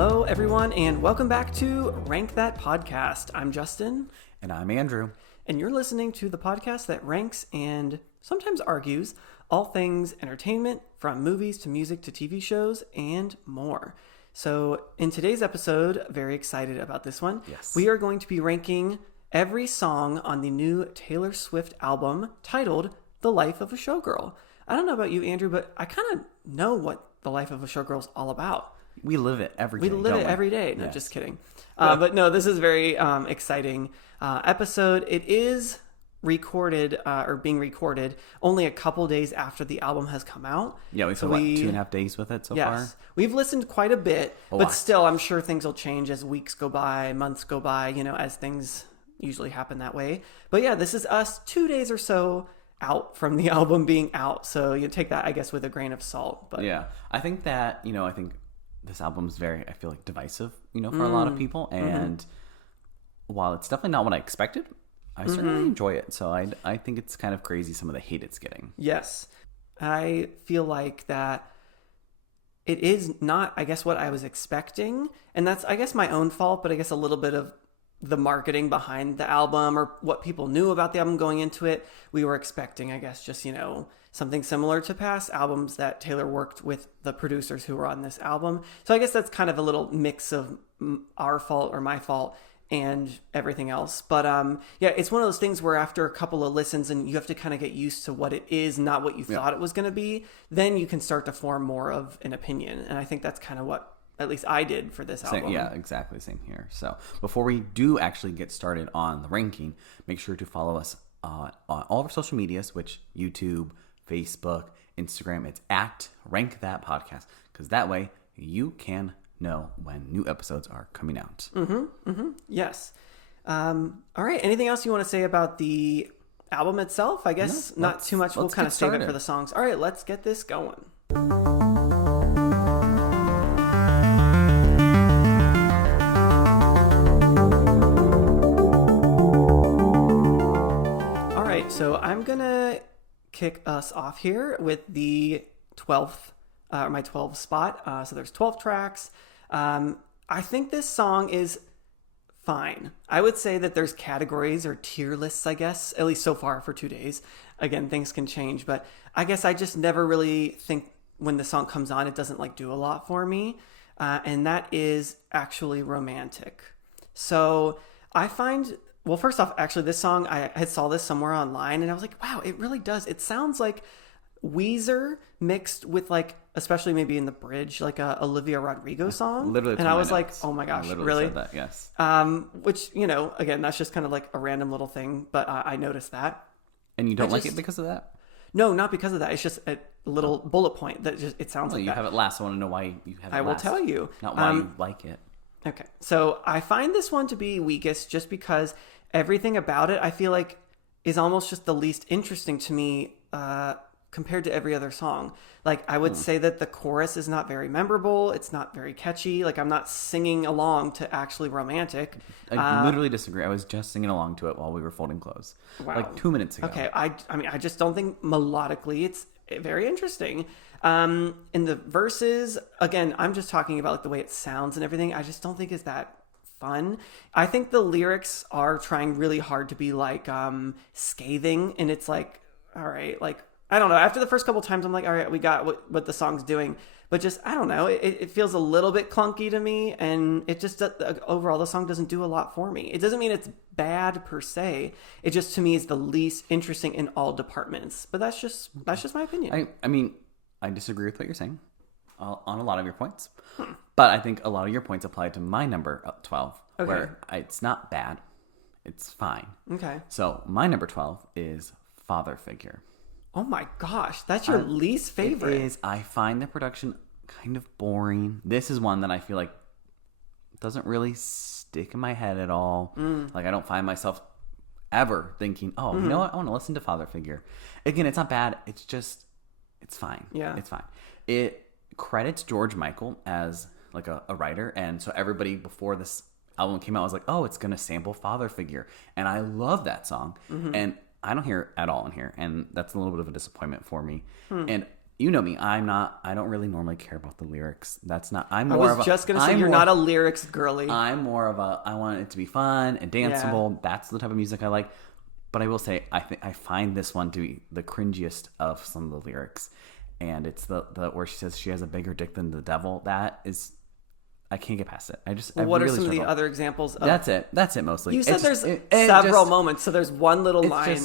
Hello, everyone, and welcome back to Rank That Podcast. I'm Justin. And I'm Andrew. And you're listening to the podcast that ranks and sometimes argues all things entertainment, from movies to music to TV shows and more. So in today's episode, very excited about this one. Yes. We are going to be ranking every song on the new Taylor Swift album titled The Life of a Showgirl. I don't know about you, Andrew, but I kind of know what The Life of a Showgirl is all about. We live it every day. We live it every day. No, just kidding. But no, this is a very exciting episode. It is recorded or being recorded only a couple days after the album has come out. Yeah, we spent 2.5 days with it so far. Yes, we've listened quite a bit, but still, I'm sure things will change as weeks go by, months go by, as things usually happen that way. But yeah, this is us 2 days or so out from the album being out. So you take that, I guess, with a grain of salt. But yeah, I think that, I think this album is very, I feel like, divisive, for a lot of people. And while it's definitely not what I expected, I certainly enjoy it. So I think it's kind of crazy some of the hate it's getting. Yes. I feel like that it is not, I guess, what I was expecting. And that's, I guess, my own fault, but I guess a little bit of the marketing behind the album or what people knew about the album going into it. We were expecting, I guess, just, something similar to past albums that Taylor worked with the producers who were on this album. So I guess that's kind of a little mix of our fault or my fault and everything else. But yeah, it's one of those things where after a couple of listens and you have to kind of get used to what it is, not what you thought it was going to be, then you can start to form more of an opinion. And I think that's kind of what at least I did for this album. Yeah, exactly. Same here. So before we do actually get started on the ranking, make sure to follow us on all of our social medias, which YouTube, Facebook, Instagram. It's at Rank That Podcast, because that way you can know when new episodes are coming out. Yes. All right. Anything else you want to say about the album itself? I guess not too much. We'll kind of save it for the songs. All right, let's get this going. All right, so I'm gonna kick us off here with the 12th, my 12th spot. So there's 12 tracks. I think this song is fine. I would say that there's categories or tier lists, I guess, at least so far for 2 days. Again, things can change, but I guess I just never really think when the song comes on, it doesn't do a lot for me. And that is actually Romantic. So I find, well, first off, actually this song, I had saw this somewhere online and I was like, wow, it really does. It sounds like Weezer mixed with especially maybe in the bridge, a Olivia Rodrigo song. Literally, and I was like, oh my gosh, really? Said that, yes. Which, again, that's just kind of a random little thing, but I noticed that. And you don't like it because of that? No, not because of that. It's just a little bullet point that just, it sounds like you that. have it last. I want to know why you have it last. I will tell you. Not why you like it. Okay. So I find this one to be weakest just because everything about it, I feel like, is almost just the least interesting to me compared to every other song. I would say that the chorus is not very memorable. It's not very catchy. I'm not singing along to actually Romantic. I literally disagree. I was just singing along to it while we were folding clothes. Wow. 2 minutes ago. Okay. I mean, I just don't think melodically it's very interesting. In the verses, again, I'm just talking about the way it sounds and everything. I just don't think it's that fun. I think the lyrics are trying really hard to be scathing, and it's all right, I don't know. After the first couple times, I'm like, all right, we got what the song's doing. But just, I don't know. It feels a little bit clunky to me. And it just, overall, the song doesn't do a lot for me. It doesn't mean it's bad per se. It just, to me, is the least interesting in all departments. But that's just my opinion. I mean, I disagree with what you're saying on a lot of your points. But I think a lot of your points apply to my number 12. Okay. Where it's not bad. It's fine. Okay. So my number 12 is Father Figure. Oh my gosh, that's your least favorite. It is. I find the production kind of boring. This is one that I feel like doesn't really stick in my head at all. I don't find myself ever thinking, oh, you know what? I want to listen to Father Figure. Again, it's not bad. It's just, it's fine. Yeah. It's fine. It credits George Michael as a writer. And so everybody before this album came out was like, oh, it's going to sample Father Figure. And I love that song. And I don't hear it at all in here, and that's a little bit of a disappointment for me. And you know me. I don't really normally care about the lyrics. That's not. I was just gonna say you're not a lyrics girly. I'm more of a. I want it to be fun and danceable. Yeah. That's the type of music I like. But I will say, I find this one to be the cringiest of some of the lyrics, and it's the where she says she has a bigger dick than the devil. That is, I can't get past it. What are some of the other examples? That's it. That's it mostly. You said there's several moments, so there's one little line.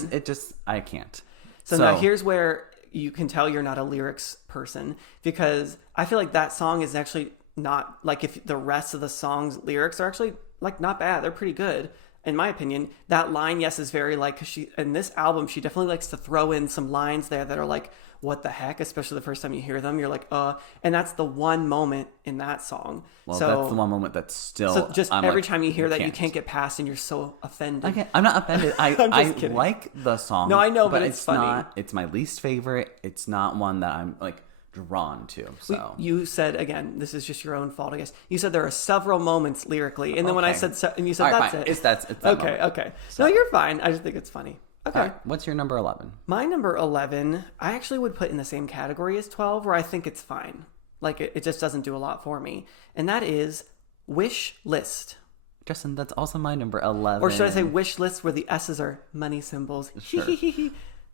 I can't. So now here's where you can tell you're not a lyrics person, because I feel like that song is actually not like, if the rest of the song's lyrics are actually like not bad. They're pretty good. In my opinion, that line, yes, is very like, cause she, in this album, she definitely likes to throw in some lines there that are like, what the heck? Especially the first time you hear them, you're like, and that's the one moment in that song. Well, so, that's the one moment that's still. So just every time you hear that, you can't get past, and you're so offended. I'm not offended. I like the song. No, I know, but it's funny. Not, it's my least favorite. It's not one that I'm like drawn to. So you said, again, this is just your own fault, I guess. You said there are several moments lyrically, and then when I said and you said right, that's fine. it. It's that okay, moment. Okay. So. No, you're fine. I just think it's funny. Okay. Right. What's your number 11? My number 11, I actually would put in the same category as 12, where I think it's fine. Like, it just doesn't do a lot for me. And that is Wish List. Justin, that's also my number 11. Or should I say Wish List, where the S's are money symbols? Sure.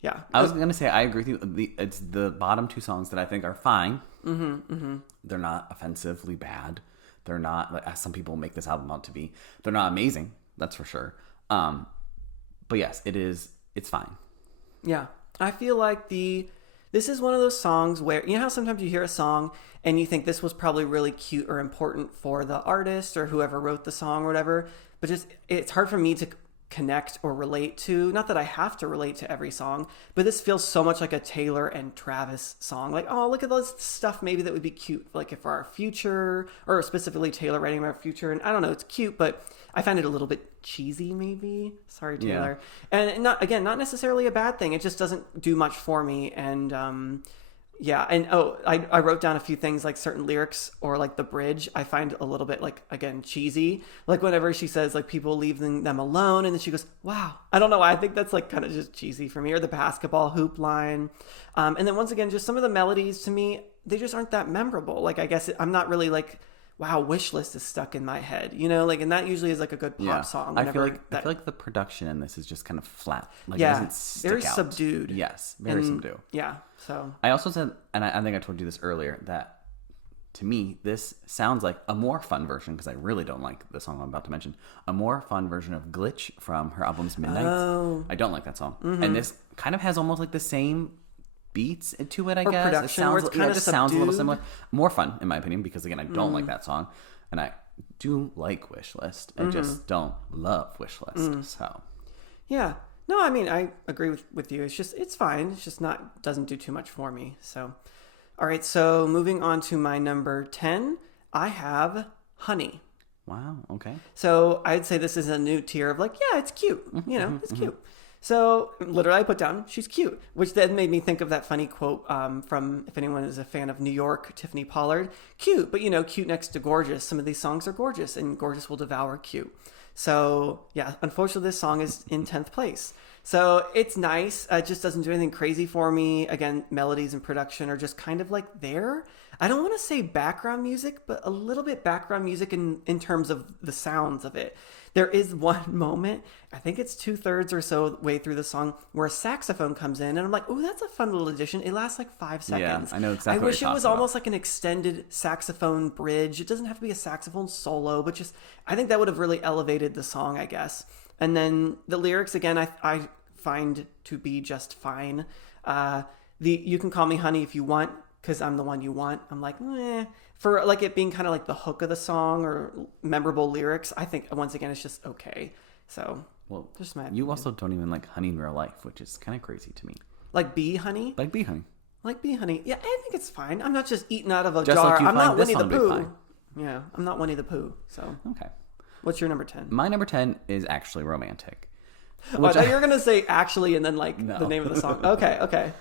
Yeah. I was going to say, I agree with you. It's the bottom two songs that I think are fine. They're not offensively bad. They're not, as some people make this album out to be. They're not amazing. That's for sure. But yes, it's fine. Yeah. I feel like this is one of those songs where, you know how sometimes you hear a song and you think this was probably really cute or important for the artist or whoever wrote the song or whatever, but just, it's hard for me to connect or relate to. Not that I have to relate to every song, but this feels so much like a Taylor and Travis song. Like, oh, look at those stuff maybe that would be cute, like if our future, or specifically Taylor writing about our future. And I don't know, it's cute, but I find it a little bit cheesy maybe. Sorry, Taylor. Yeah. And not necessarily a bad thing. It just doesn't do much for me. And yeah, and I wrote down a few things, like certain lyrics or like the bridge I find a little bit, like, again, cheesy. Like whenever she says like people leaving them alone, and then she goes, wow. I don't know why. I think that's like kind of just cheesy for me. Or the basketball hoop line. And then once again, just some of the melodies to me, they just aren't that memorable. Like, I guess I'm not really like, wow, Wish List is stuck in my head, you know, like, and that usually is like a good pop song. I feel like the production in this is just kind of flat. Like, yeah, it doesn't stick very out. subdued. Yes, very subdued. Yeah, so I also said, and I think I told you this earlier, that to me this sounds like a more fun version, because I really don't like the song I'm about to mention. A more fun version of Glitch from her album's Midnight. Oh. I don't like that song, and this kind of has almost like the same beats to it, I guess. Production, it sounds, where it's kind of sounds a little similar. More fun, in my opinion, because again, I don't like that song, and I do like Wish List. I just don't love Wish List. So yeah, no, I mean, I agree with you. It's just, it's fine. It's just doesn't do too much for me. So, all right. So moving on to my number 10, I have Honey. Wow. Okay. So I'd say this is a new tier of like, yeah, it's cute. You know, it's cute. So literally I put down, she's cute, which then made me think of that funny quote from, if anyone is a fan of New York, Tiffany Pollard, cute, but you know, cute next to gorgeous. Some of these songs are gorgeous, and gorgeous will devour cute. So yeah, unfortunately this song is in 10th place. So it's nice. It just doesn't do anything crazy for me. Again, melodies and production are just kind of like there. I don't want to say background music, but a little bit background music in terms of the sounds of it. There is one moment, I think it's 2/3 or so way through the song, where a saxophone comes in, and I'm like, oh, that's a fun little addition. It lasts like 5 seconds. Yeah, I know exactly I what wish you're it was talking almost about. like an extended saxophone bridge. It doesn't have to be a saxophone solo, but just, I think that would have really elevated the song, I guess. And then the lyrics, again, I find to be just fine. You can call me honey if you want, because I'm the one you want. I'm like, for like it being kind of like the hook of the song or memorable lyrics, I think once again it's just okay. So, well, just my you also don't even like honey in real life, which is kind of crazy to me. Like bee honey? Like bee honey. Like bee honey. Yeah, I think it's fine. I'm not just eating out of a Just jar. like you I'm find not this Winnie the song to be Pooh. fine. Yeah, I'm not Winnie the Pooh. So, Okay. What's your number 10? My number 10 is actually romantic. Oh, I thought you were gonna say actually, and then like the name of the song. Okay. Well,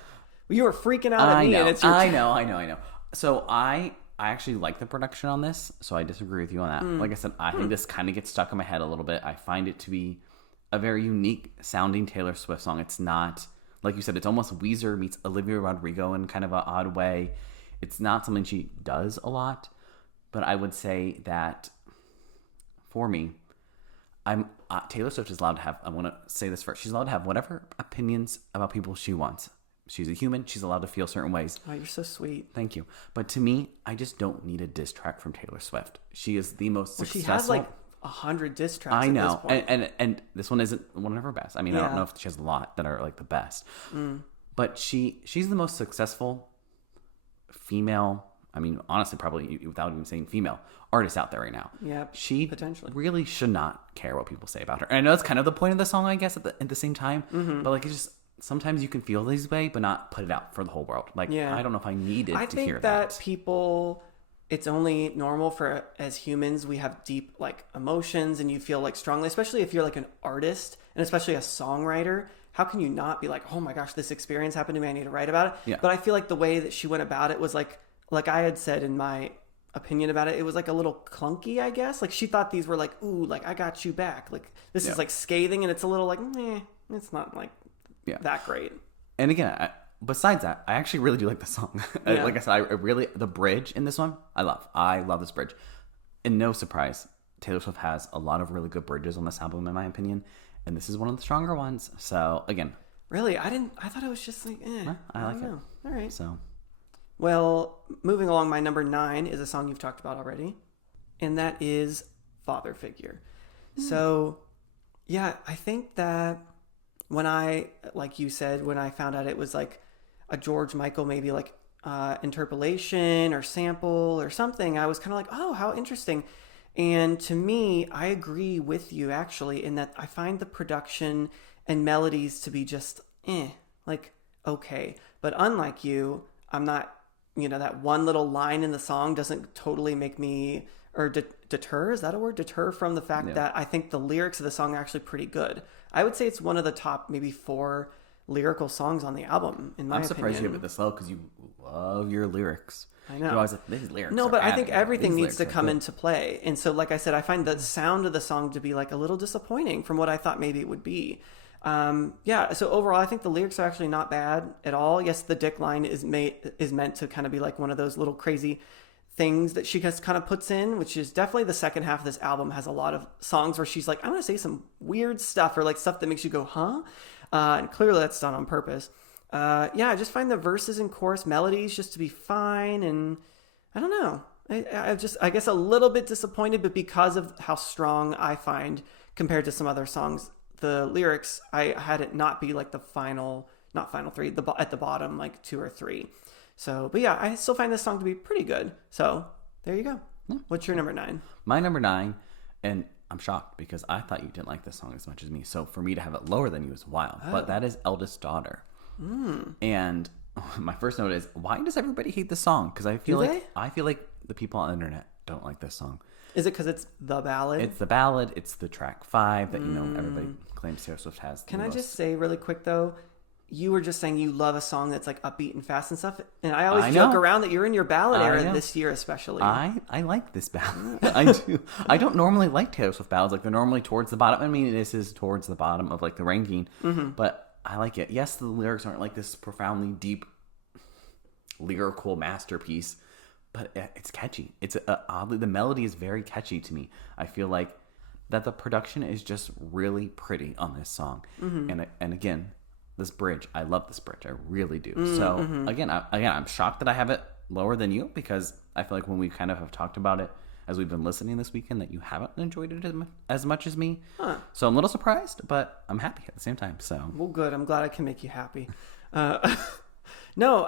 you were freaking out at me, and it's your I know. So I actually like the production on this, so I disagree with you on that. Like I said, I think this kind of gets stuck in my head a little bit. I find it to be a very unique sounding Taylor Swift song. It's not like you said, it's almost Weezer meets Olivia Rodrigo in kind of an odd way. It's not something she does a lot, but I would say that for me, Taylor Swift is allowed to have, I want to say this first, she's allowed to have whatever opinions about people she wants. She's a human. She's allowed to feel certain ways. Oh, you're so sweet. Thank you. But to me, I just don't need a diss track from Taylor Swift. She is the most successful. She has like 100 diss tracks. I know, at this point. and this one isn't one of her best. I mean, I don't know if she has a lot that are like the best, but she's the most successful female. I mean, honestly, probably without even saying female artist out there right now. Yeah, she potentially really should not care what people say about her. And I know it's kind of the point of the song, I guess, at the same time. But like, it's just sometimes you can feel this way, but not put it out for the whole world. Like, I don't know if I needed to hear that. I think that people, it's only normal for, as humans, we have deep like emotions and you feel like strongly, especially if you're like an artist and especially a songwriter. How can you not be like, oh my gosh, this experience happened to me, I need to write about it? Yeah. But I feel like the way that she went about it was like I had said in my opinion about it, it was like a little clunky, I guess. Like she thought these were like, ooh, like I got you back. Like this is like scathing, and it's a little like, it's not like that great. And again, besides that, I actually really do like the song. Like I said, I really, the bridge in this one, I love this bridge. And no surprise, Taylor Swift has a lot of really good bridges on this album, in my opinion. And this is one of the stronger ones. So again. Really? I thought it was just like, I like it. All right. So. Well, moving along, my number 9 is a song you've talked about already. And that is Father Figure. So, yeah, I think that when like you said, when I found out it was like a George Michael, maybe like interpolation or sample or something, I was kind of like, oh, how interesting. And to me, I agree with you actually in that I find the production and melodies to be just like okay. But unlike you, I'm not, that one little line in the song doesn't totally make me or deter, is that a word? Deter from the fact that I think the lyrics of the song are actually pretty good. I would say it's one of the top maybe 4 lyrical songs on the album, in my opinion. I'm surprised you have it this low because you love your lyrics. I know. You're always like, these lyrics No, but I think adding. everything These needs to lyrics are come good. into play. And so, like I said, I find the sound of the song to be like a little disappointing from what I thought maybe it would be. So overall, I think the lyrics are actually not bad at all. Yes, the dick line is meant to kind of be like one of those little crazy things that she just kind of puts in, which is definitely the second half of this album has a lot of songs where she's like, I'm going to say some weird stuff or like stuff that makes you go, huh? And clearly that's done on purpose. I just find the verses and chorus melodies just to be fine. And I don't know. I guess a little bit disappointed, but because of how strong I find compared to some other songs, the lyrics, I had it not be like the not final 3, at the bottom, like 2 or 3. So, but yeah, I still find this song to be pretty good. So there you go. What's your number 9? My number 9, and I'm shocked because I thought you didn't like this song as much as me. So for me to have it lower than you is wild. But that is Eldest Daughter. And my first note is, why does everybody hate this song? Because I feel like the people on the internet don't like this song. Is it because it's the ballad? It's the ballad. It's the track 5 that everybody claims Taylor Swift has. Can I just say really quick though? You were just saying you love a song that's like upbeat and fast and stuff. And I always joke around that you're in your ballad era this year especially. I like this ballad. I do. I don't normally like Taylor Swift ballads. Like they're normally towards the bottom. I mean, this is towards the bottom of like the ranking. But I like it. Yes, the lyrics aren't like this profoundly deep lyrical masterpiece. But it's catchy. It's oddly, the melody is very catchy to me. I feel like that the production is just really pretty on this song. And again, this bridge, I love this bridge. I really do. So again, I'm shocked that I have it lower than you because I feel like when we kind of have talked about it as we've been listening this weekend that you haven't enjoyed it as much as me. So I'm a little surprised, but I'm happy at the same time. So well, good. I'm glad I can make you happy. No,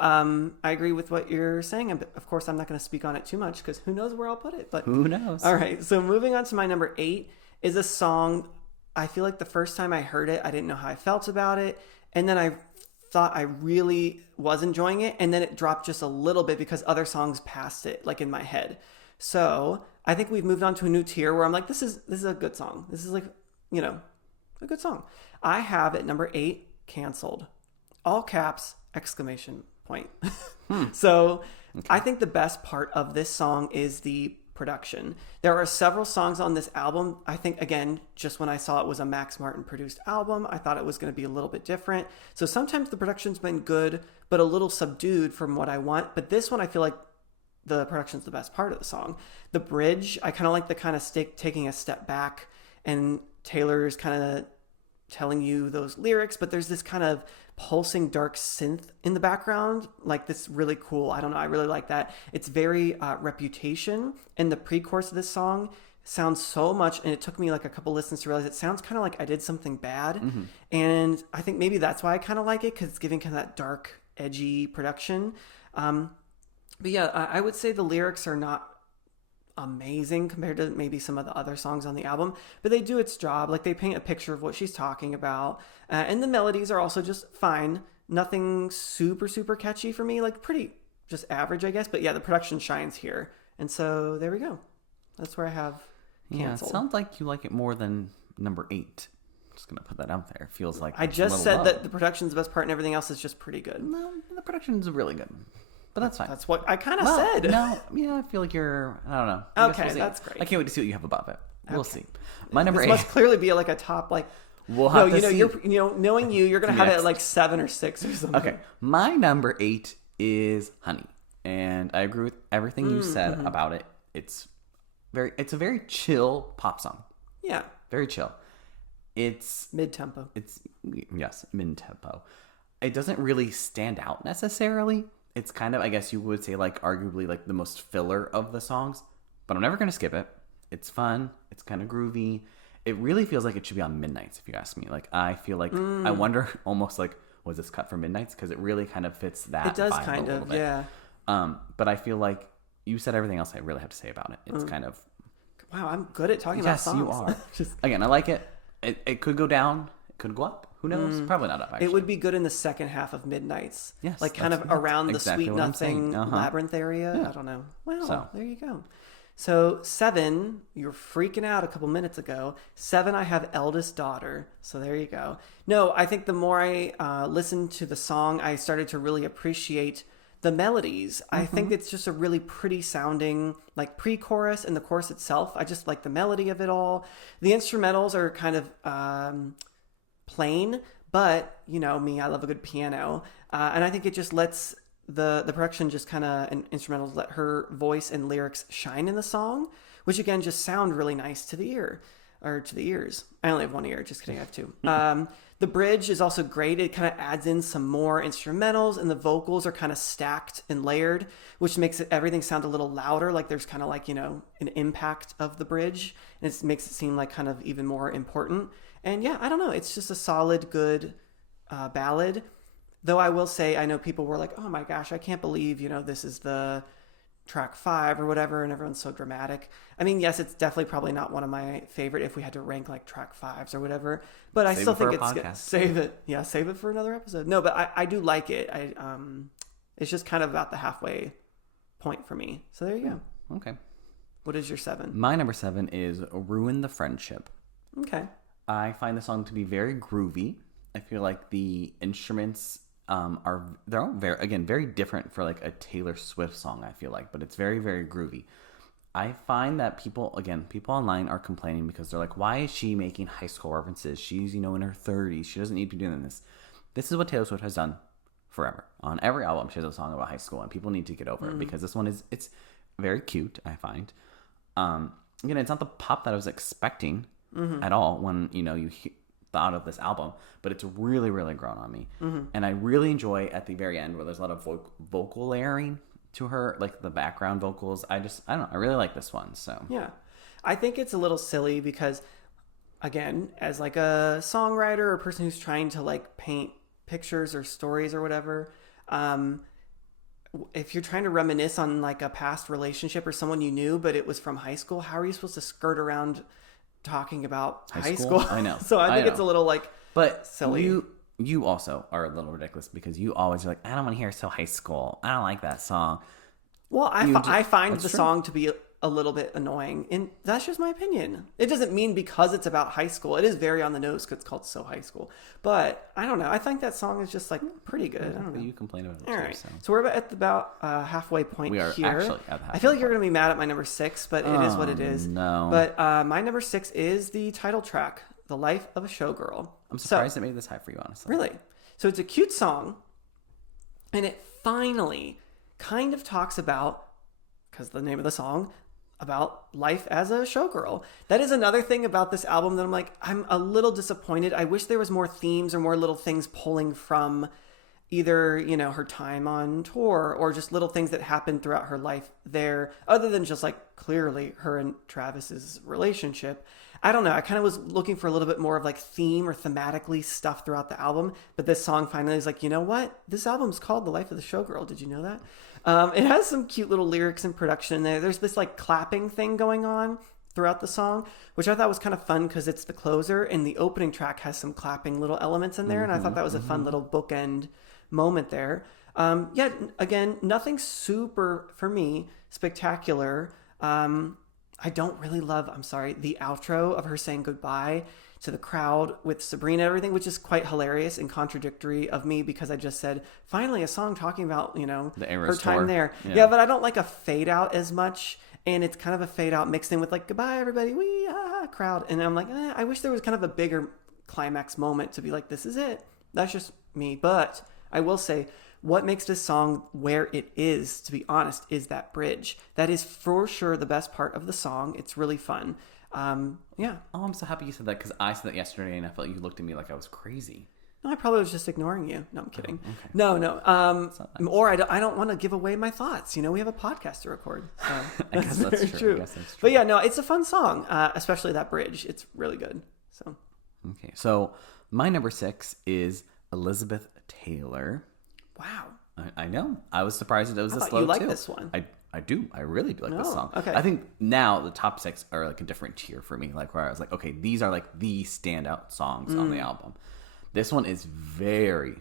I agree with what you're saying. Of course, I'm not going to speak on it too much because who knows where I'll put it. But who knows? All right. So moving on to my number 8 is a song. I feel like the first time I heard it, I didn't know how I felt about it. And then I thought I really was enjoying it. And then it dropped just a little bit because other songs passed it, like in my head. So I think we've moved on to a new tier where I'm like, this is a good song. This is like, a good song. I have at number 8, Canceled. All caps, exclamation point. So I think the best part of this song is the production. There are several songs on this album. I think, again, just when I saw it was a Max Martin produced album, I thought it was going to be a little bit different. So sometimes the production's been good, but a little subdued from what I want. But this one, I feel like the production's the best part of the song. The bridge, I kind of like the kind of taking a step back, and Taylor's kind of telling you those lyrics, but there's this kind of pulsing dark synth in the background, like this really cool, I don't know, I really like that. It's very Reputation, and the pre-chorus of this song sounds so much, and it took me like a couple listens to realize it sounds kind of like I Did Something Bad. And I think maybe that's why I kind of like it, because it's giving kind of that dark, edgy production. But yeah, I would say the lyrics are not amazing compared to maybe some of the other songs on the album, but they do its job. Like, they paint a picture of what she's talking about, and the melodies are also just fine. Nothing super, super catchy for me, like pretty just average, I guess. But yeah, the production shines here. And so there we go. That's where I have Canceled. Yeah, it sounds like you like it more than number 8. Just gonna put that out there. It feels like I just said that the production's the best part and everything else is just pretty good. No, the production's really good. But that's fine. That's what I kind of said. No, yeah, I feel like you're, I don't know. Okay, that's great. I can't wait to see what you have above it. We'll see. My number 8 must clearly be like a top, like, we'll have to see. You're knowing you're gonna have it at like 7 or 6 or something. Okay, my number 8 is Honey, and I agree with everything you said about it. It's a very chill pop song. Yeah, very chill. It's mid-tempo. Yes, mid-tempo. It doesn't really stand out necessarily. It's kind of, I guess you would say, like, arguably like the most filler of the songs, but I'm never going to skip it. It's fun. It's kind of groovy. It really feels like it should be on Midnights, if you ask me. Like, I feel like, I wonder almost like, was this cut from Midnights? Because it really kind of fits that It does vibe kind a little of, bit. yeah. But I feel like you said everything else I really have to say about it. It's kind of... Wow, I'm good at talking about songs. Yes, you are. Again, I like it. It could go down. It could go up. Who knows? Probably not up, actually. It would be good in the second half of Midnights. Yes. Like kind of around the exactly Sweet Nothing Labyrinth area. Yeah. I don't know. Well, there you go. So 7, you were freaking out a couple minutes ago. 7, I have Eldest Daughter. So there you go. No, I think the more I listened to the song, I started to really appreciate the melodies. I think it's just a really pretty sounding, like, pre-chorus, and the chorus itself. I just like the melody of it all. The instrumentals are kind of plain, but you know me, I love a good piano, and I think it just lets the production just kind of, and instrumentals let her voice and lyrics shine in the song, which again just sound really nice to the ear, or to the ears. I only have one ear, just kidding, I have 2. The bridge is also great. It kind of adds in some more instrumentals, and the vocals are kind of stacked and layered, which makes everything sound a little louder. Like there's kind of like, you know, an impact of the bridge, and it makes it seem like kind of even more important. And yeah, I don't know. It's just a solid, good ballad. Though I will say, I know people were like, oh my gosh, I can't believe, you know, this is the track 5 or whatever, and everyone's so dramatic. I mean, yes, it's definitely probably not one of my favorite if we had to rank like track 5s or whatever, but I still think it's good. Save it for another episode. No, but I do like it. It's just kind of about the halfway point for me. So there you go. Okay. What is your 7? My number 7 is Ruin the Friendship. Okay. I find the song to be very groovy. I feel like the instruments they're all very different for like a Taylor Swift song, I feel like, but it's very, very groovy. I find that people online are complaining because they're like, why is she making high school references? She's, you know, in her 30s. She doesn't need to be doing this. This is what Taylor Swift has done forever. On every album, she has a song about high school, and people need to get over it because this one it's very cute, I find. Again, it's not the pop that I was expecting at all when, you know, you thought of this album, but it's really, really grown on me. And I really enjoy at the very end where there's a lot of vocal layering to her, like the background vocals. I don't know, I really like this one. So yeah, I think it's a little silly because, again, as like a songwriter or a person who's trying to like paint pictures or stories or whatever, if you're trying to reminisce on like a past relationship or someone you knew but it was from high school, how are you supposed to skirt around talking about high school? I know. So I think it's a little like, but silly. You also are a little ridiculous because you always are like, I don't want to hear So High School. I don't like that song. Well, I find the song to be a little bit annoying. And that's just my opinion. It doesn't mean because it's about high school. It is very on the nose because it's called So High School. But I don't know. I think that song is just like pretty good. I don't know. You complain about it All too, right. So. So we're at about halfway point We are here. actually at the halfway I feel like you're point. going to be mad at my number 6, but it is what it is. No. But my number 6 is the title track, The Life of a Showgirl. I'm surprised it made this high for you, honestly. Really? So it's a cute song, and it finally kind of talks about, because the name of the song, about life as a showgirl. That is another thing about this album that I'm like, I'm a little disappointed. I wish there was more themes or more little things pulling from either, you know, her time on tour or just little things that happened throughout her life there, other than just like clearly her and Travis's relationship. I don't know. I kind of was looking for a little bit more of like theme or thematically stuff throughout the album. But this song finally is like, you know what? This album's called The Life of the Showgirl. Did you know that? It has some cute little lyrics and production in there. There's this like clapping thing going on throughout the song, which I thought was kind of fun because it's the closer, and the opening track has some clapping little elements in there. And I thought that was a fun little bookend moment there. Yeah, again, nothing super, for me, spectacular. I don't really love, the outro of her saying goodbye to the crowd with Sabrina and everything, which is quite hilarious and contradictory of me because I just said, finally a song talking about, you know, her time there. Yeah, but I don't like a fade out as much. And it's kind of a fade out mixed in with like, goodbye, everybody, crowd. And I'm like, I wish there was kind of a bigger climax moment to be like, this is it. That's just me. But I will say, what makes this song where it is, to be honest, is that bridge. That is for sure the best part of the song. It's really fun. Yeah. Oh, I'm so happy you said that because I said that yesterday and I felt you looked at me like I was crazy. No, I probably was just ignoring you. No, I'm kidding. Oh, okay. No. Nice. Or I don't want to give away my thoughts. You know, we have a podcast to record. So I guess that's true. But yeah, no, it's a fun song, especially that bridge. It's really good. So. Okay. So my number 6 is Elizabeth Taylor. Wow. I know. I was surprised that it was this low you like too. this one. I do. I really do like this song. Okay. I think now the top 6 are like a different tier for me. Like where I was like, okay, these are like the standout songs on the album. This one is very,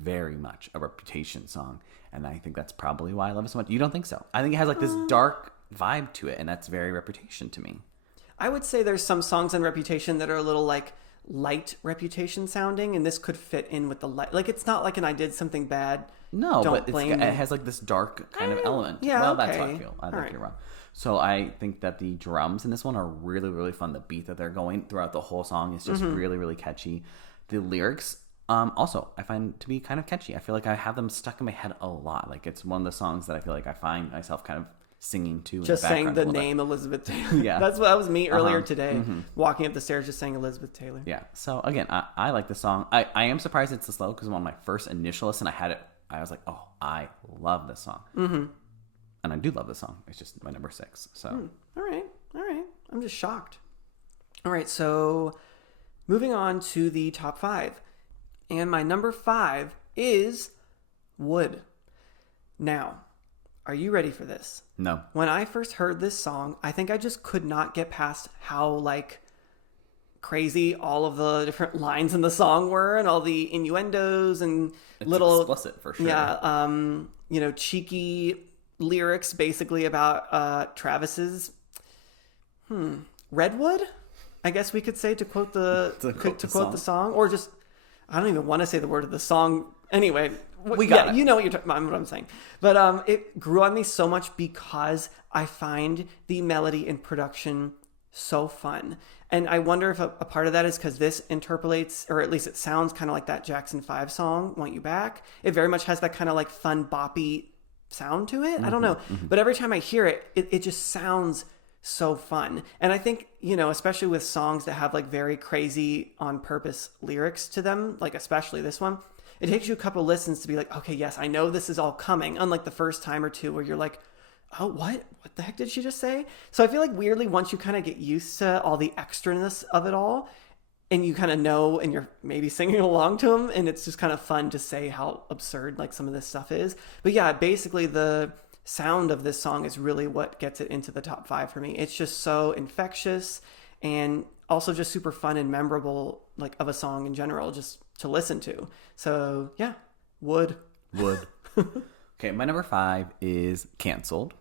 very much a Reputation song, and I think that's probably why I love it so much. You don't think so? I think it has like this dark vibe to it, and that's very Reputation to me. I would say there's some songs on Reputation that are a little like light Reputation sounding, and this could fit in with the light. Like it's not like an I Did Something Bad. No, Don't but blame it me. has like this dark kind of element. Yeah, well, okay. that's how I feel. I think you're wrong. So I think that the drums in this one are really, really fun. The beat that they're going throughout the whole song is just really, really catchy. The lyrics, also, I find to be kind of catchy. I feel like I have them stuck in my head a lot. Like it's one of the songs that I feel like I find myself kind of singing to. Just in the saying the background name Elizabeth Taylor. Yeah. That was me earlier today, walking up the stairs just saying Elizabeth Taylor. Yeah. So again, I like the song. I am surprised it's this low because on my first initial listen, I was like, oh, I love this song. Mm-hmm. And I do love this song. It's just my number 6. So. All right. I'm just shocked. All right. So moving on to the top 5. And my number 5 is Wood. Now, are you ready for this? No. When I first heard this song, I think I just could not get past how like crazy all of the different lines in the song were and all the innuendos and It's little explicit for sure. Yeah, you know, cheeky lyrics basically about Travis's Redwood, I guess we could say, to quote the quote the song, or just I don't even want to say the word of the song. Anyway, we got it. You know what I'm saying. But it grew on me so much because I find the melody and production so fun. And I wonder if a part of that is because this interpolates, or at least it sounds kind of like that Jackson 5 song, Want You Back. It very much has that kind of like fun boppy sound to it. I don't know. But every time I hear it, it just sounds so fun. And I think, you know, especially with songs that have like very crazy on purpose lyrics to them, like especially this one, it takes you a couple listens to be like, okay, yes, I know this is all coming. Unlike the first time or two where you're like, oh, what the heck did she just say? So I feel like weirdly, once you kind of get used to all the extraness of it all, and you kind of know, and you're maybe singing along to them, and it's just kind of fun to say how absurd like some of this stuff is. But yeah, basically the sound of this song is really what gets it into the top 5 for me. It's just so infectious and also just super fun and memorable, like of a song in general, just to listen to. So yeah, Wood. Okay, my number 5 is Canceled.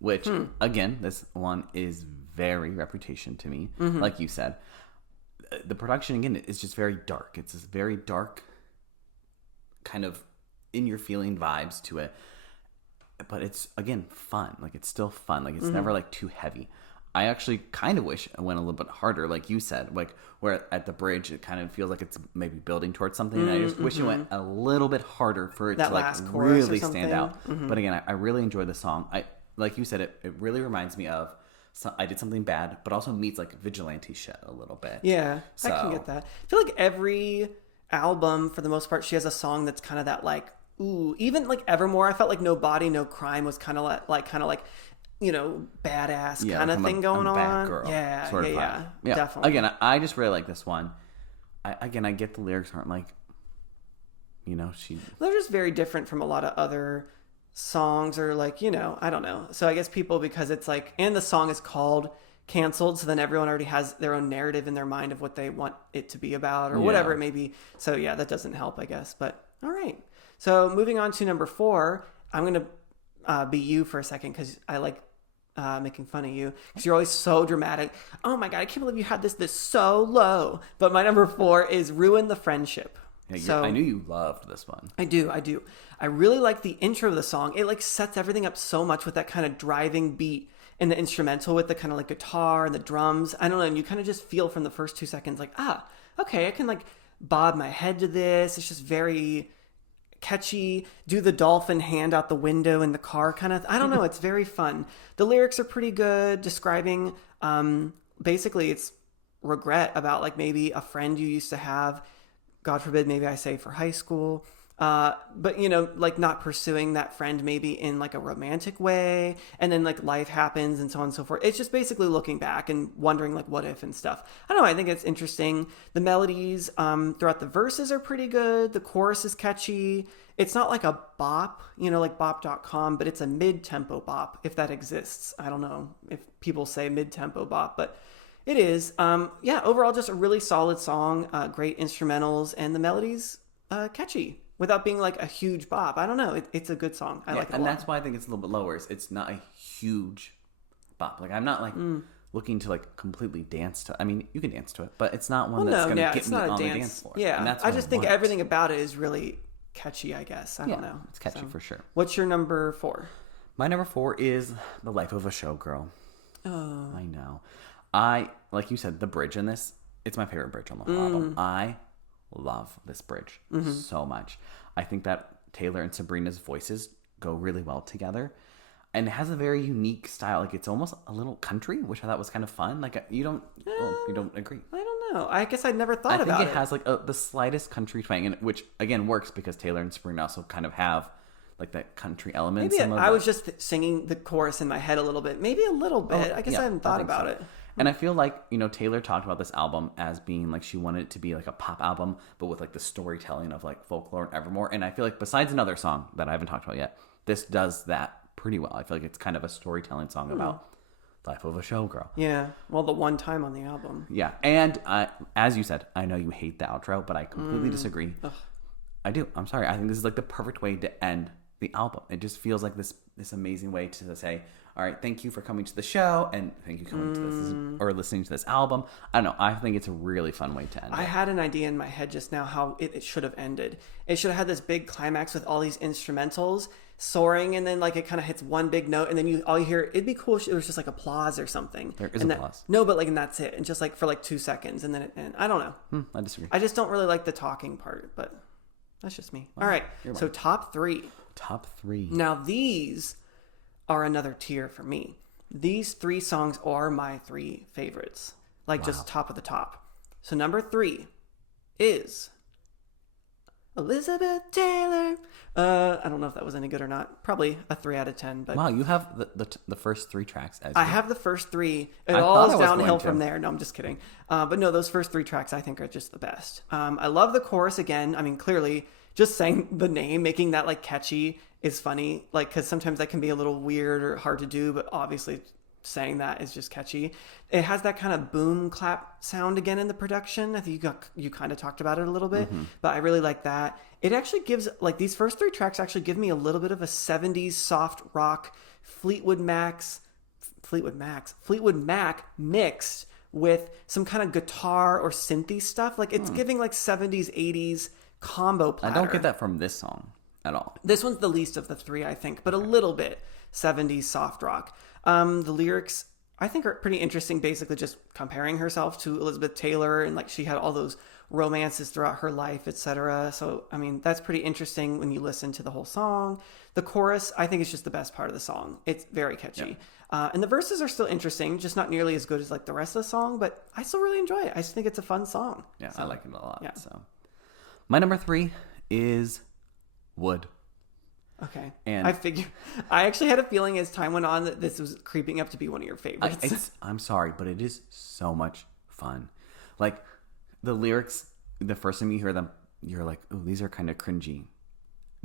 which, again, this one is very Reputation to me. Like you said. The production, again, is just very dark. It's this very dark kind of in-your-feeling vibes to it. But it's, again, fun. Like, it's still fun. Like, it's never, like, too heavy. I actually kind of wish it went a little bit harder, like you said. Like, where at the bridge, it kind of feels like it's maybe building towards something. And I just wish it went a little bit harder for it that to, like, last chorus really stand out. But, again, I really enjoy the song. Like you said, it really reminds me of I Did Something Bad, but also meets, like, vigilante shit a little bit. Yeah, I can get that. I feel like every album, for the most part, she has a song that's kind of that, like, ooh. Even, like, Evermore, I felt like No Body, No Crime was kind of like, you know, badass kind of thing going I'm a on. bad girl, yeah, sort of yeah, vibe. definitely. Again, I just really like this one. I get the lyrics aren't like, you know, They're just very different from a lot of other songs, or like, you know, I don't know. So I guess people, because it's like, and the song is called Canceled, so then everyone already has their own narrative in their mind of what they want it to be about, or whatever it may be. So yeah, that doesn't help, I guess. But all right. So moving on to number 4, I'm going to be you for a second, because I like making fun of you, because you're always so dramatic. Oh my God, I can't believe you had this so low. But my number 4 is Ruin the Friendship. Yeah, so I knew you loved this one. I do. I really like the intro of the song. It like sets everything up so much with that kind of driving beat and the instrumental with the kind of like guitar and the drums. I don't know. And you kind of just feel from the first 2 seconds like, okay, I can like bob my head to this. It's just very catchy. Do the dolphin hand out the window in the car kind of. I don't know. It's very fun. The lyrics are pretty good, describing basically it's regret about like maybe a friend you used to have. God forbid, maybe I say for high school. But, you know, like not pursuing that friend maybe in like a romantic way. And then like life happens and so on and so forth. It's just basically looking back and wondering like what if and stuff. I don't know. I think it's interesting. The melodies throughout the verses are pretty good. The chorus is catchy. It's not like a bop, you know, like bop.com, but it's a mid-tempo bop, if that exists. I don't know if people say mid-tempo bop, but it is. Overall, just a really solid song, great instrumentals, and the melodies catchy without being like a huge bop. I don't know. It's a good song. I like it a lot. And that's why I think it's a little bit lower. It's not a huge bop. Like, I'm not like looking to like completely dance to. I mean, you can dance to it, but it's not one that's going to get me on the dance floor. Yeah, and that's I just think everything about it is really catchy, I guess. I don't know. It's catchy for sure. What's your number 4? My number 4 is The Life of a Showgirl. Oh. I know. Like you said, the bridge in this, it's my favorite bridge on the whole album. I love this bridge so much. I think that Taylor and Sabrina's voices go really well together. And it has a very unique style. Like, it's almost a little country, which I thought was kind of fun. Like, you don't agree. I don't know. I guess I'd never thought about it. I think it has, like, the slightest country twang, and which, again, works because Taylor and Sabrina also kind of have, like, that country element. Maybe I was just singing the chorus in my head a little bit. Maybe a little bit. I guess I hadn't thought about it. And I feel like, you know, Taylor talked about this album as being like she wanted it to be like a pop album, but with like the storytelling of like Folklore and Evermore. And I feel like besides another song that I haven't talked about yet, this does that pretty well. I feel like it's kind of a storytelling song about life of a showgirl. Yeah. Well, the one time on the album. Yeah. And as you said, I know you hate the outro, but I completely disagree. Ugh. I do. I'm sorry. I think this is like the perfect way to end the album. It just feels like this amazing way to say, all right, thank you for coming to the show, and thank you for coming to this or listening to this album. I don't know. I think it's a really fun way to end it. I had an idea in my head just now how it should have ended. It should have had this big climax with all these instrumentals soaring, and then like it kind of hits one big note, and then all you hear, it'd be cool if it was just like applause or something. There is applause. No, but like, and that's it. And just like for like 2 seconds, and then it ends. I don't know. I disagree. I just don't really like the talking part, but that's just me. All right. So top 3. Top 3. Now these are another tier for me. These 3 songs are my 3 favorites. Like just top of the top. So number 3 is Elizabeth Taylor. I don't know if that was any good or not. Probably a 3 out of 10. But wow, you have the first 3 tracks. I have the first 3. It all is downhill from there. No, I'm just kidding. But no, those first 3 tracks I think are just the best. I love the chorus again. I mean, clearly, just saying the name, making that like catchy is funny. Like, because sometimes that can be a little weird or hard to do, but obviously saying that is just catchy. It has that kind of boom clap sound again in the production. I think you kind of talked about it a little bit, but I really like that. It actually gives, like, these first three tracks actually give me a little bit of a 70s soft rock Fleetwood Mac mixed with some kind of guitar or synthy stuff. Like, it's giving like 70s, 80s combo platter. I don't get that from this song at all. This one's the least of the three, I think, but a little bit 70s soft rock. The lyrics, I think, are pretty interesting, basically just comparing herself to Elizabeth Taylor, and like she had all those romances throughout her life, etc. So, I mean, that's pretty interesting when you listen to the whole song. The chorus, I think, is just the best part of the song. It's very catchy. And the verses are still interesting, just not nearly as good as like the rest of the song, but I still really enjoy it. I just think it's a fun song. Yeah, so, I like it a lot. Yeah. So, my number 3 is Wood. Okay. And I actually had a feeling as time went on that this was creeping up to be one of your favorites. I'm sorry, but it is so much fun. Like, the lyrics, the first time you hear them, you're like, oh, these are kind of cringy.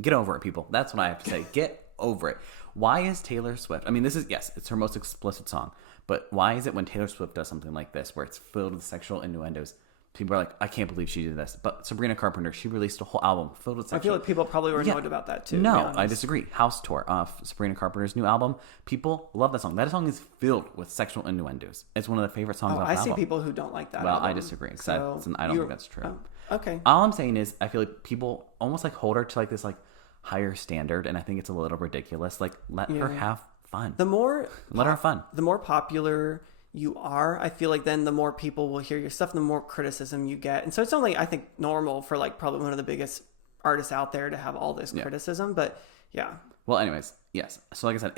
Get over it, people. That's what I have to say. Get over it. Why is Taylor Swift, I mean, this is, yes, it's her most explicit song, but why is it when Taylor Swift does something like this, where it's filled with sexual innuendos, people are like, I can't believe she did this. But Sabrina Carpenter, she released a whole album filled with sexual... I feel like people probably were annoyed about that too. No, I disagree. House Tour, Sabrina Carpenter's new album. People love that song. That song is filled with sexual innuendos. It's one of the favorite songs off the album. I see people who don't like that Well, album. I disagree. I don't think that's true. Okay. All I'm saying is, I feel like people almost like hold her to like this like higher standard, and I think it's a little ridiculous. Like, let her have fun. Let her have fun. The more popular you are, I feel like then the more people will hear your stuff, the more criticism you get. And so it's only, I think, normal for like probably one of the biggest artists out there to have all this criticism. But yeah. Well, anyways, yes. So like I said,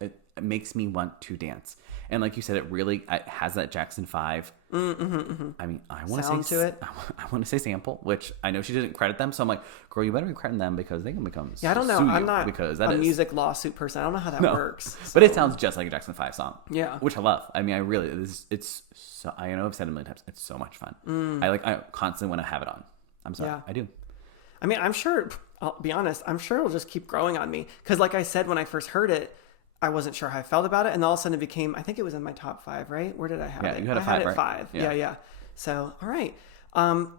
it makes me want to dance. And like you said, it has that Jackson 5. I mean, I want to say it. I want to say sample, which I know she didn't credit them. So I'm like, girl, you better be crediting them because they can become. Yeah, I don't know. I'm not because a music lawsuit person. I don't know how that works. So. But it sounds just like a Jackson 5 song. Yeah, which I love. I mean, it's so, I know I've said it a million times. It's so much fun. I constantly want to have it on. I'm sorry, I do. I mean, I'm sure. I'll be honest. I'm sure it'll just keep growing on me because, like I said, when I first heard it, I wasn't sure how I felt about it, and all of a sudden it became. I think it was in my top 5. Right? Where did I have it? You had I 5, had it right? 5. Yeah. So, all right.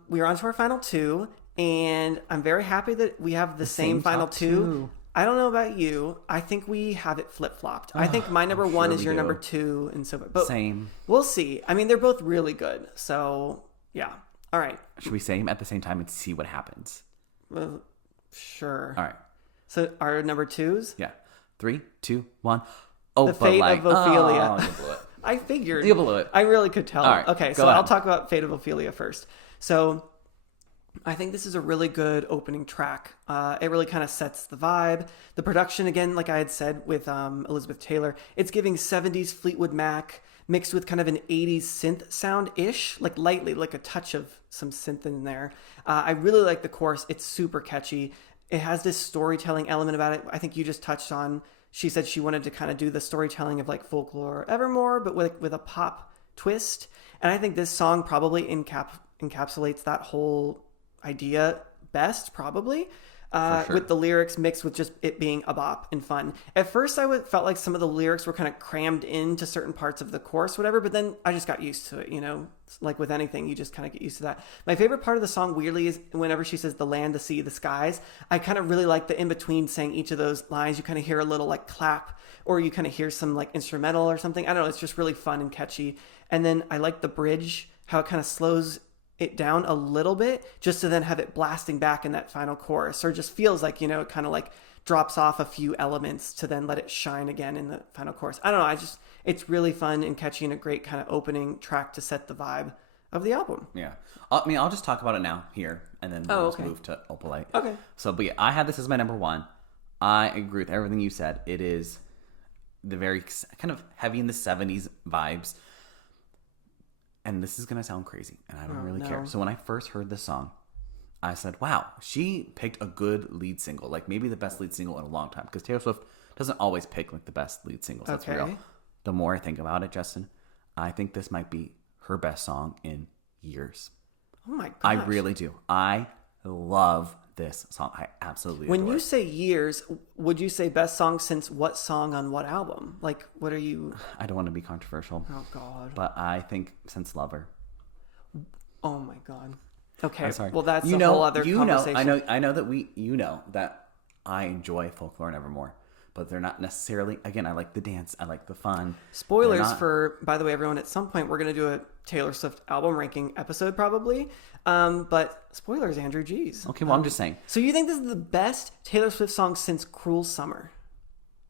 We're on to our final 2, and I'm very happy that we have the same final 2. I don't know about you. I think we have it flip-flopped. I think my number 1 is your number 2, and so. But same. We'll see. I mean, they're both really good. So, yeah. All right. Should we say them at the same time and see what happens? Well, sure. All right. So our number 2s? Yeah. 3, 2, 1. The Fate of Ophelia. Oh, you blew it. I figured. You blew it. I really could tell. All right, okay, so I'll talk about Fate of Ophelia first. So I think this is a really good opening track. It really kind of sets the vibe. The production, again, like I had said with Elizabeth Taylor, it's giving 70s Fleetwood Mac mixed with kind of an 80s synth sound-ish, like lightly, like a touch of some synth in there. I really like the chorus. It's super catchy. It has this storytelling element about it. I think you just touched on, she said she wanted to kind of do the storytelling of like Folklore Evermore, but with a pop twist. And I think this song probably encapsulates that whole idea best, probably. Sure. With the lyrics mixed with just it being a bop and fun. At first, I felt like some of the lyrics were kind of crammed into certain parts of the chorus, whatever, but then I just got used to it, you know? Like with anything, you just kind of get used to that. My favorite part of the song, weirdly, is whenever she says the land, the sea, the skies. I kind of really like the in-between saying each of those lines. You kind of hear a little like clap, or you kind of hear some like instrumental or something. I don't know, it's just really fun and catchy. And then I like the bridge, how it kind of slows it down a little bit just to then have it blasting back in that final chorus, or just feels like, you know, it kind of like drops off a few elements to then let it shine again in the final chorus. I don't know, it's really fun and catchy and a great kind of opening track to set the vibe of the album. Yeah. I mean, I'll just talk about it now here, and then we'll just move to Opalite. Okay. So, but yeah, I had this as my number 1. I agree with everything you said. It is the very kind of heavy in the 70s vibes. And this is going to sound crazy, and I don't really care. So when I first heard this song, I said, wow, she picked a good lead single, like maybe the best lead single in a long time, because Taylor Swift doesn't always pick like the best lead singles. That's real. The more I think about it, Justin, I think this might be her best song in years. Oh my gosh. I really do. I love this song. I absolutely adore it. When you say years, would you say best song since what song on what album? Like, what are you... I don't want to be controversial. Oh, God. But I think since Lover. Oh, my God. Okay. I'm sorry. Well, that's a whole other conversation. I know that I enjoy Folklore and Evermore, but they're not necessarily. Again, I like the dance. I like the fun. Spoilers for, by the way, everyone. At some point, we're going to do a Taylor Swift album ranking episode, probably. But spoilers, Andrew. Geez. Okay. Well, I'm just saying. So you think this is the best Taylor Swift song since "Cruel Summer"?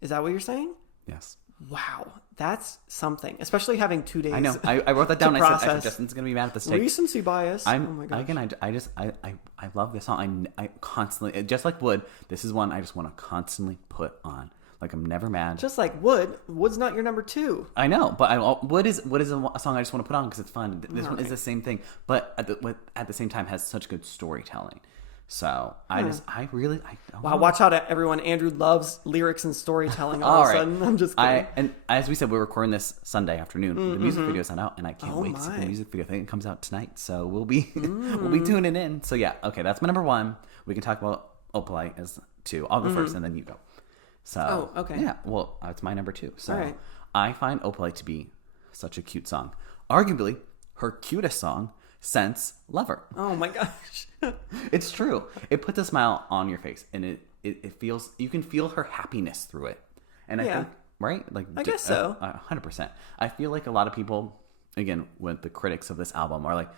Is that what you're saying? Yes. Wow, that's something. Especially having 2 days. I know. I wrote that down. I said Justin's gonna be mad at this take. Recency bias. Oh my gosh. Again, I love this song. I constantly, just like Wood. This is one I just want to constantly put on. Like, I'm never mad. Just like Wood. Wood's not your number 2. I know, but Wood is a song I just want to put on because it's fun. This one is the same thing, but at the same time has such good storytelling. So Wow, watch out, everyone. Andrew loves lyrics and storytelling all of a sudden. I'm just kidding. And as we said, we're recording this Sunday afternoon. The music video's not out, and I can't wait to see the music video. I think it comes out tonight, so we'll be tuning in. So yeah, okay, that's my number 1. We can talk about Opalite as 2. I'll go first, and then you go. So okay. Yeah, well, it's my number 2. So right. I find Opalite to be such a cute song. Arguably, her cutest song since Lover. Oh my gosh. It's true. It puts a smile on your face, and it feels, you can feel her happiness through it. And I think, right? Like, I guess so. 100%. I feel like a lot of people, again, with the critics of this album, are like,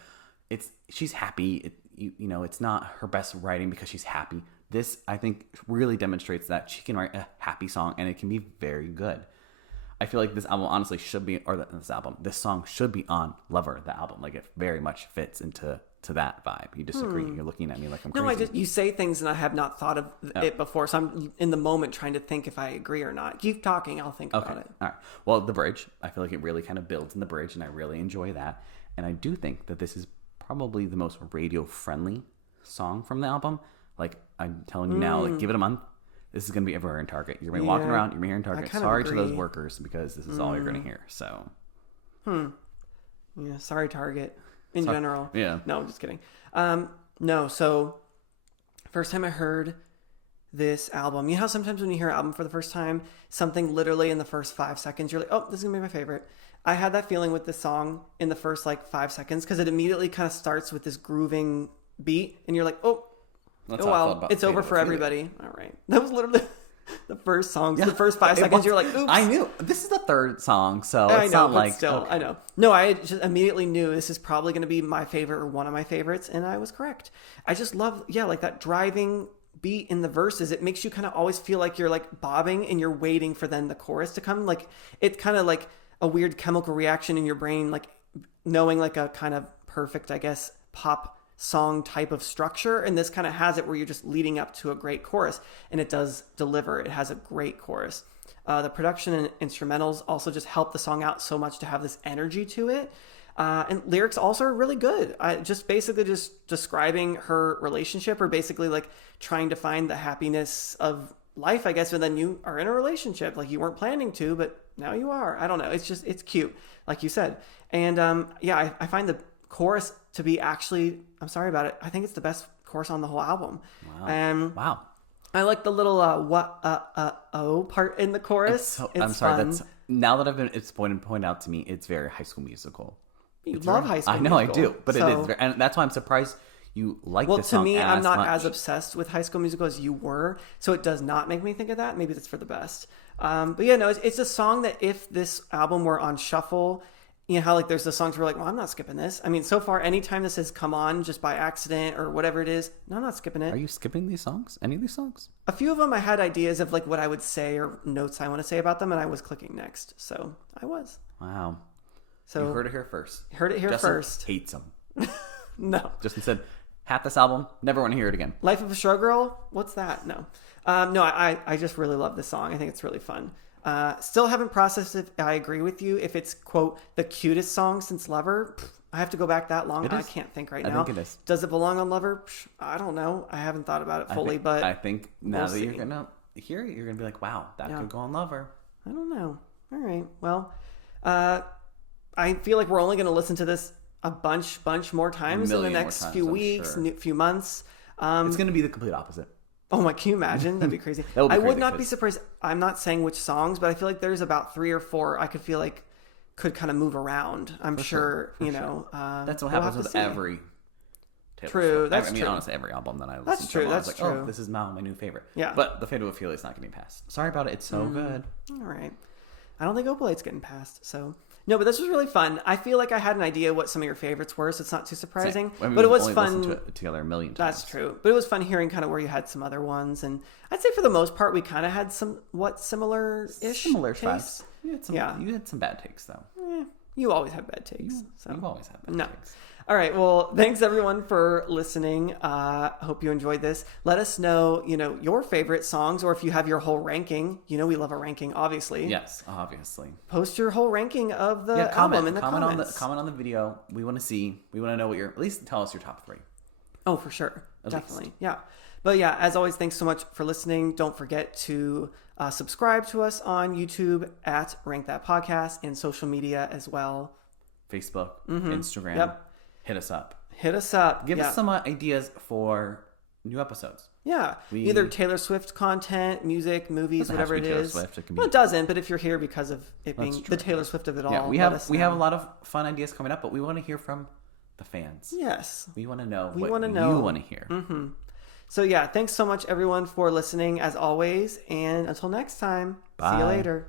she's happy. It's not her best writing because she's happy. This, I think, really demonstrates that she can write a happy song, and it can be very good. I feel like this album honestly should be, this song should be on Lover, the album. Like, it very much fits into that vibe. You disagree? You're looking at me like I'm crazy. No, you say things and I have not thought of it before, so I'm in the moment trying to think if I agree or not. Keep talking, I'll think about it. All right. Well, the bridge, I feel like it really kind of builds in the bridge, and I really enjoy that. And I do think that this is probably the most radio-friendly song from the album. Like, I'm telling you now, like, give it a month. This is going to be everywhere in Target. You're going to be walking around. You're going to be hearing Target. Sorry to those workers, because this is all you're going to hear. So. Yeah, sorry, Target. In general. Yeah. No, I'm just kidding. No, so first time I heard this album, you know how sometimes when you hear an album for the first time, something literally in the first 5 seconds, you're like, oh, this is going to be my favorite. I had that feeling with this song in the first, 5 seconds, because it immediately kind of starts with this grooving beat, and you're like, it's over for everybody. All right. That was literally the first song. The first 5 seconds, you're like, oops. I knew. This is the third song, so it's not like... Still, okay. I know. No, I just immediately knew this is probably going to be my favorite or one of my favorites, and I was correct. I just love, that driving beat in the verses. It makes you kind of always feel like you're, bobbing, and you're waiting for then the chorus to come. It's kind of like a weird chemical reaction in your brain, knowing, a kind of perfect, I guess, pop song type of structure, and this kind of has it where you're just leading up to a great chorus, and it does deliver. It has a great chorus. The production and instrumentals also just help the song out so much to have this energy to it, and lyrics also are really good. Just describing her relationship, or basically trying to find the happiness of life, I guess, but then you are in a relationship, you weren't planning to, but now you are. I don't know, it's cute, like you said. And I find the chorus to be actually, I'm sorry about it, I think it's the best chorus on the whole album. Wow. I like the little part in the chorus. I'm sorry, fun. That's now that it's pointed out to me, it's very High School Musical. You love High School Musical. I know, Musical. I do, but it is, and that's why I'm surprised you like this song. Well, to me, I'm not much. as obsessed with High School Musical as you were, so it does not make me think of that. Maybe that's for the best. But it's a song that if this album were on shuffle, you know how there's the songs where well, I'm not skipping this. I mean, so far, anytime this has come on just by accident or whatever it is, no, I'm not skipping it. Are you skipping these songs? Any of these songs? A few of them I had ideas of what I would say or notes I want to say about them, and I was clicking next. So I was. Wow. So you heard it here first. Heard it here Justin first. Hates them. No. Justin said, "Hat this album. Never want to hear it again." Life of a Showgirl? What's that? No. No, I just really love this song. I think it's really fun. Still haven't processed if I agree with you. If it's, quote, the cutest song since Lover, I have to go back that long. I can't think now. I think it is. Does it belong on Lover? I don't know. I haven't thought about it fully, but I think now that you're going to hear it, you're going to be like, wow, that could go on Lover. I don't know. All right. Well, I feel like we're only going to listen to this a bunch more times in the next few weeks, few months. It's going to be the complete opposite. Oh my, can you imagine? That'd be crazy. I would not be surprised. I'm not saying which songs, but I feel like there's about 3 or 4 I could feel like could kind of move around. I'm sure, you know. That's what happens with every Taylor True, Swift. that's I mean, true. honestly, every album that I listen That's to, true, I was that's like, true. oh, this is now my new favorite. Yeah. But The Fate of Ophelia is not getting passed. Sorry about it. It's so good. All right. I don't think Opalate's getting passed, so... No, but this was really fun. I feel like I had an idea what some of your favorites were, so it's not too surprising. I mean, but it we've was only fun. listened to it together a million times. That's true. But it was fun hearing kind of where you had some other ones. And I'd say for the most part, we kind of had somewhat similar-ish Similar tastes. vibes. You had some bad takes, though. You always have bad takes. So. You've always had bad takes. All right. Well, thanks everyone for listening. Hope you enjoyed this. Let us know, your favorite songs, or if you have your whole ranking. We love a ranking, obviously. Yes, obviously. Post your whole ranking of the album in the comments. Comment on the video. We want to see. We want to know at least tell us your top 3. Oh, for sure. At Definitely. least. Yeah. But yeah, as always, thanks so much for listening. Don't forget to subscribe to us on YouTube at Rank That Podcast, and social media as well. Facebook, Instagram. Yep. Hit us up. Give us some ideas for new episodes. Yeah. Either Taylor Swift content, music, movies, Doesn't have whatever to be it Taylor is. Swift. It can Well, be... it doesn't, but if you're here because of it being the Taylor Swift of it all, yeah, we have a lot of fun ideas coming up, but we want to hear from the fans. Yes. We want to know what you want to hear. Mm-hmm. So yeah, thanks so much everyone for listening as always, and until next time, Bye. see you later.